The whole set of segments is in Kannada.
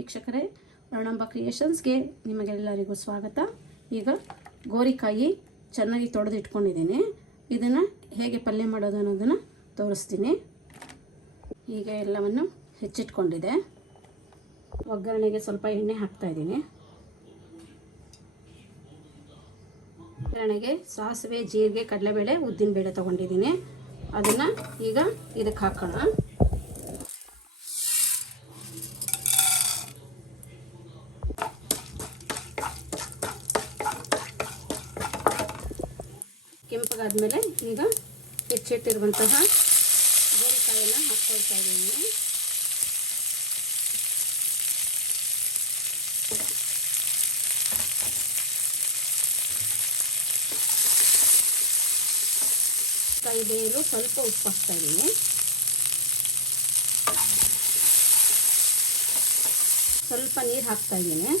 ವೀಕ್ಷಕರೇ, ಅರುಣಾಂಬ ಕ್ರಿಯೇಷನ್ಸ್ಗೆ ನಿಮಗೆಲ್ಲರಿಗೂ ಸ್ವಾಗತ. ಈಗ ಗೋರಿಕಾಯಿ ಚೆನ್ನಾಗಿ ತೊಳೆದಿಟ್ಕೊಂಡಿದ್ದೀನಿ. ಇದನ್ನು ಹೇಗೆ ಪಲ್ಯ ಮಾಡೋದು ಅನ್ನೋದನ್ನು ತೋರಿಸ್ತೀನಿ. ಈಗ ಎಲ್ಲವನ್ನು ಹೆಚ್ಚಿಟ್ಕೊಂಡಿದೆ. ಒಗ್ಗರಣೆಗೆ ಸ್ವಲ್ಪ ಎಣ್ಣೆ ಹಾಕ್ತಾಯಿದ್ದೀನಿ. ಒಗ್ಗರಣೆಗೆ ಸಾಸಿವೆ, ಜೀರಿಗೆ, ಕಡಲೆಬೇಳೆ, ಉದ್ದಿನಬೇಳೆ ತೊಗೊಂಡಿದ್ದೀನಿ. ಅದನ್ನು ಈಗ ಇದಕ್ಕೆ ಹಾಕೋಣ. ಕೆಂಪಗಾದ್ಮೇಲೆ ಈಗ ಹೆಚ್ಚಿಟ್ಟಿರುವಂತಹ ಗೋರಿಕಾಯನ್ನು ಹಾಕ್ಕೊಳ್ತಾ ಇದ್ದೀನಿ. ಕಾಯಿ ಬೇಯಲು ಸ್ವಲ್ಪ ಉಪ್ಪು ಹಾಕ್ತಾ ಇದ್ದೀನಿ. ಸ್ವಲ್ಪ ನೀರು ಹಾಕ್ತಾ ಇದ್ದೀನಿ.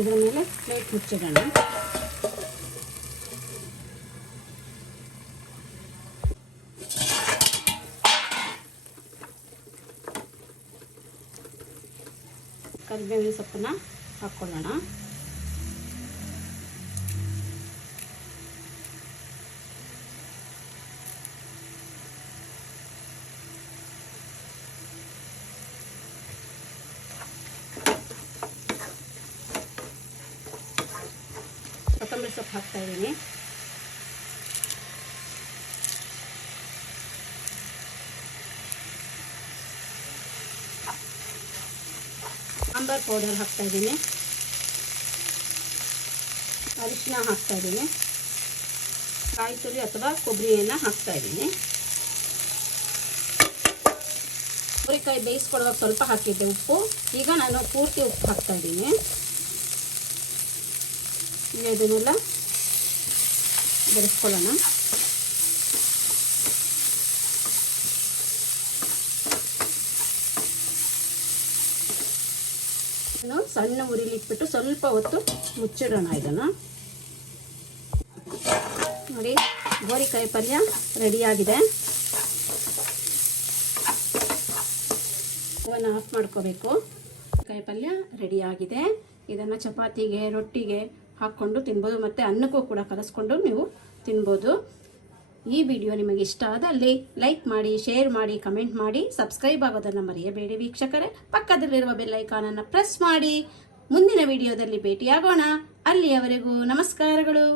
ಇದರ ಮೇಲೆ ಪ್ಲೇಟ್ ಮುಚ್ಚಿಡೋಣ. ಕರಿಬೇವಿನ ಸೊಪ್ಪನ್ನ ಹಾಕ್ಕೊಳ್ಳೋಣ. ಕೊತ್ತಂಬರಿ ಸೊಪ್ಪು ಹಾಕ್ತಾ ಇದ್ದೀನಿ. ಸಾಂಬಾರ್ ಪೌಡರ್ ಹಾಕ್ತಾ ಇದ್ದೀನಿ. ಅರಿಶಿನ ಹಾಕ್ತಾ ಇದ್ದೀನಿ. ಕಾಯಿ ತುರಿ ಅಥವಾ ಕೊಬ್ಬರಿಯನ್ನು ಹಾಕ್ತಾ ಇದ್ದೀನಿ. ಗೋರಿಕಾಯಿ ಬೇಯಿಸ್ಕೊಡುವಾಗ ಸ್ವಲ್ಪ ಹಾಕಿದ್ದೆ ಉಪ್ಪು. ಈಗ ನಾನು ಪೂರ್ತಿ ಉಪ್ಪು ಹಾಕ್ತಾ ಇದ್ದೀನಿ. ಈಗ ಇದನ್ನೆಲ್ಲ ಬೆರೆಸ್ಕೊಳ್ಳೋಣ. ಸಣ್ಣ ಉರಿಲಿಟ್ಬಿಟ್ಟು ಸ್ವಲ್ಪ ಹೊತ್ತು ಮುಚ್ಚಿಡೋಣ. ಇದನ್ನು ನೋಡಿ, ಗೋರಿಕಾಯಿ ಪಲ್ಯ ರೆಡಿಯಾಗಿದೆ. ಓವನ್ ಆಫ್ ಮಾಡ್ಕೋಬೇಕು. ಗೋರಿಕಾಯಿ ಪಲ್ಯ ರೆಡಿಯಾಗಿದೆ. ಇದನ್ನು ಚಪಾತಿಗೆ, ರೊಟ್ಟಿಗೆ ಹಾಕ್ಕೊಂಡು ತಿನ್ಬೋದು, ಮತ್ತು ಅನ್ನಕ್ಕೂ ಕೂಡ ಕಲಸ್ಕೊಂಡು ನೀವು ತಿನ್ಬೋದು. ಈ ವಿಡಿಯೋ ನಿಮಗೆ ಇಷ್ಟ ಆದಲ್ಲಿ ಲೈಕ್ ಮಾಡಿ, ಶೇರ್ ಮಾಡಿ, ಕಮೆಂಟ್ ಮಾಡಿ, ಸಬ್ಸ್ಕ್ರೈಬ್ ಆಗೋದನ್ನು ಮರೆಯಬೇಡಿ ವೀಕ್ಷಕರೇ. ಪಕ್ಕದಲ್ಲಿರುವ ಬೆಲ್ ಐಕಾನನ್ನು ಪ್ರೆಸ್ ಮಾಡಿ. ಮುಂದಿನ ವಿಡಿಯೋದಲ್ಲಿ ಭೇಟಿಯಾಗೋಣ. ಅಲ್ಲಿಯವರೆಗೂ ನಮಸ್ಕಾರಗಳು.